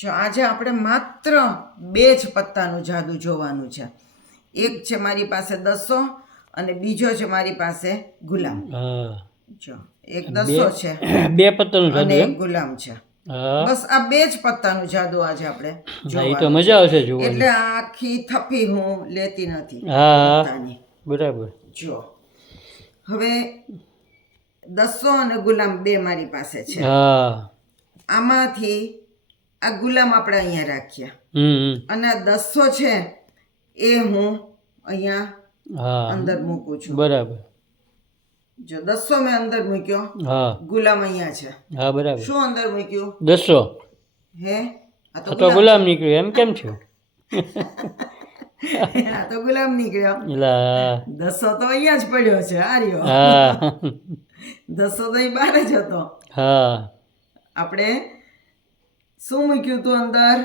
જો આજે આપણે માત્ર 2 જ પત્તાનું જાદુ જોવાનું છે. એક છે મારી પાસે દસો અને બીજો છે મારી પાસે ગુલામ. જો એક દસો છે, 2 પત્તાનું અને જાદુ એક ગુલામ છે. હા, બસ આ 2 જ પત્તાનું જાદુ આજે આપણે એ તો જોવાનું મજા આવશે છે. જોવાની. એટલે આખી થપ્પી હું લેતી નથી હા પત્તાની. બરાબર. જો હવે દસો અને ગુલામ 2 મારી પાસે છે. હા. આમાંથી આ ગુલામ આપણે અહીંયા રાખ્યા અને આ દસો છે એ હું અહીંયા હા અંદર મૂકું છું. બરાબર. જો દસો મેં અંદર મૂક્યો, હા ગુલામ અહીંયા છે. હા બરાબર. શું અંદર મૂક્યું? 200. હે આ તો ગુલામ નીકળ્યો એમ કેમ થયું? આ તો ગુલામ નીકળ્યો. એલા દસો તો અહીંયા જ પડ્યો છે. આ રહ્યો. હા દસો તો અહીં બહાર જ હતો. હા આપણે શું મૂક્યું તું અંદર?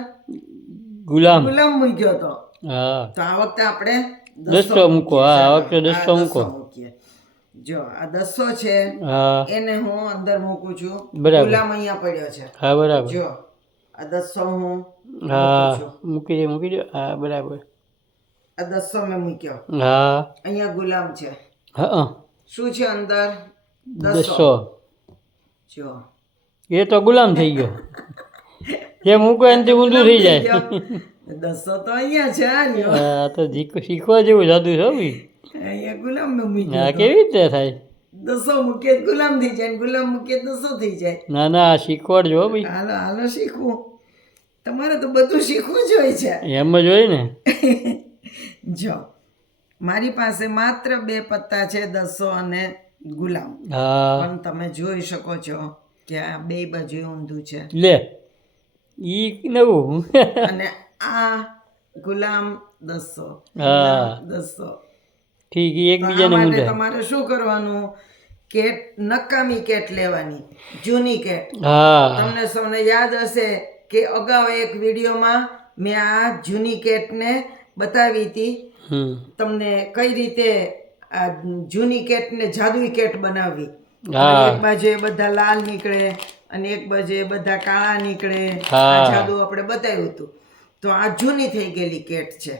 ગુલામ. ગુલામ મૂક્યો હતો. હા તો આ વખતે આપણે 200 મૂકો. હા આ વખતે 200 મૂકો. મૂકીએ. જો આ 200 છે હા એને હું અંદર મૂકું છું. બરાબર. ગુલામ અહીંયા પડ્યો છે. હા બરાબર. જો આ 200 હું હા મૂકું છું. મૂકી દો. હા બરાબર. આ 200 મેં મૂક્યો. હા અહીંયા ગુલામ છે. હા શું છે અંદર? 200. જો એ તો ગુલામ થઈ ગયો. જે મૂકો એનાથી ઊંધું થઈ જાય. 200 તો અહીંયા છે. આ રહ્યો. હા તો શીખવા જેવું જાદુ છે ભાઈ. અહીંયા ગુલામ મેં હા મૂક્યો. કેવી રીતે થાય? 200 મૂકીએ તો ગુલામ થઈ જાય ને ગુલામ મૂકીએ તો 200 થઈ જાય. ના ના શીખવાડજો હો ભાઈ. હાલો હાલો શીખવું. તમારે તો બધું શીખવું જ હોય છે. એમ જ હોય ને. જો મારી પાસે માત્ર 2 પત્તા છે, 200 અને ગુલામ. હા પણ તમે જોઈ શકો છો કે આ 2 બાજુ ઊંધું છે લે ઈ નવું. અને આ ગુલામ 200. હા 200. ઠીક ઈ તો આ એકબીજાને માટે મૂંઢે. તમારે શું કરવાનું? કેટ નકામી કેટ લેવાની, જૂની કેટ. હા તમને સૌને યાદ હશે કે અગાઉ એક વિડીયોમાં મેં આ જૂની કેટને બતાવી હતી. તમને કઈ રીતે આ જૂની કેટને જાદુઈ કેટ બનાવવી. હા. એક બાજુ એ બધા લાલ નીકળે અને એક બાજુ એ બધા કાળા નીકળે. હા. આ જાદુ આપણે બતાવ્યું હતું. તો આ જૂની થઈ ગયેલી કેટ છે.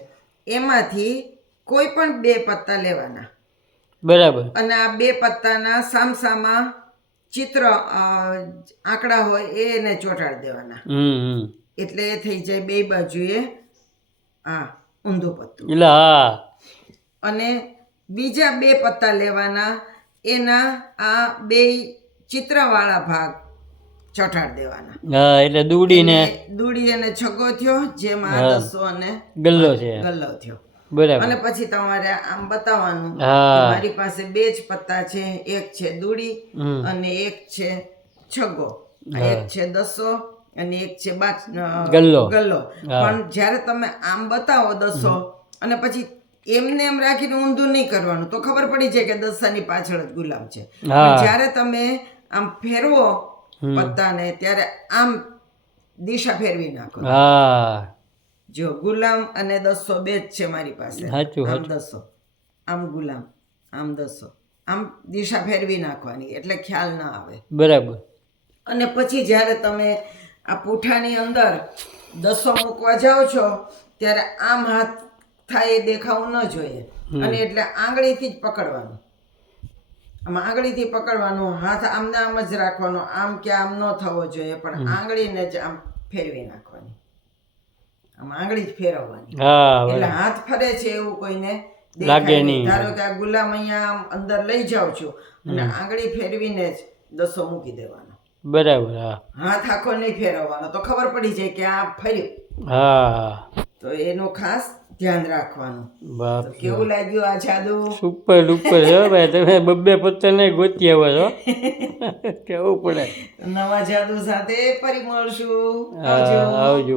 એમાંથી કોઈ પણ 2 પત્તા લેવાના બરાબર. અને આ 2 પત્તાના સામસામા ચિત્ર આંકડા હોય એને ચોંટાડી દેવાના. એટલે એ થઈ જાય 2 બાજુએ આ ઊંધું પત્તું. એટલે હા અને બીજા 2 પત્તા લેવાના, એના આ 2 ચિત્રવાળા ભાગ ચોંટાડી દેવાના. હા એટલે દૂડીને દૂડી અને છગો થયો, જેમ આ 200 અને ગલ્લો છે. ગલ્લો થયો. બરાબર. અને પછી તમારે આમ બતાવવાનું કે હા મારી પાસે 2 જ પત્તા છે. એક છે દૂડી અને એક છે છગો. એક છે 200 અને એક છે ગલ્લો. ગલ્લો. પણ જ્યારે તમે આમ બતાવો 200 અને પછી એમને એમ રાખીને ઊંધું નહીં કરવાનું, તો ખબર પડી જાય કે 200 ની પાછળ જ ગુલામ છે. પણ જ્યારે તમે આમ ફેરવો પત્તાને ત્યારે આમ દિશા ફેરવી નાખો. હા જો ગુલામ અને 200 2 જ છે મારી પાસે. સાચું, આમ 200, આમ ગુલામ, આમ 200, આમ દિશા ફેરવી નાખવાની એટલે ખ્યાલ ના આવે. બરાબર. અને પછી જ્યારે તમે આ પૂઠાની અંદર 200 મૂકવા જાઓ છો ત્યારે આમ હાથ થાય એ દેખાવું ન જોઈએ. અને એટલે આંગળીથી જ પકડવાનું. આમ આંગળીથી પકડવાનું, હાથ આમને આમ જ રાખવાનો. આમ કે આમ ન થવો જોઈએ, પણ આંગળીને જ આમ ફેરવી નાખવાની. આમ આંગળી જ ફેરવવાની. હા એટલે હાથ ફરે છે એવું કોઈને લાગે દેખાય નહીં. નહીં. ધારો કે આ ગુલામ અહીંયા આમ અંદર લઈ જાઉં છું અને આંગળી ફેરવીને જ 200 મૂકી દેવાનો. બરાબર. હા હાથ આખો નહીં ફેરવવાનો, તો ખબર પડી જાય કે આ ફર્યું. હા તો એનું ખાસ ધ્યાન રાખવાનું. બાપ તો કેવું લાગ્યું આ જાદુ? સુપર ડુપર છે ભાઈ. તમે 2 પત્તા નહીં ગોતી આવો છો. કેવું પડે. નવા જાદુ સાથે ફરી મળશું. આવજો.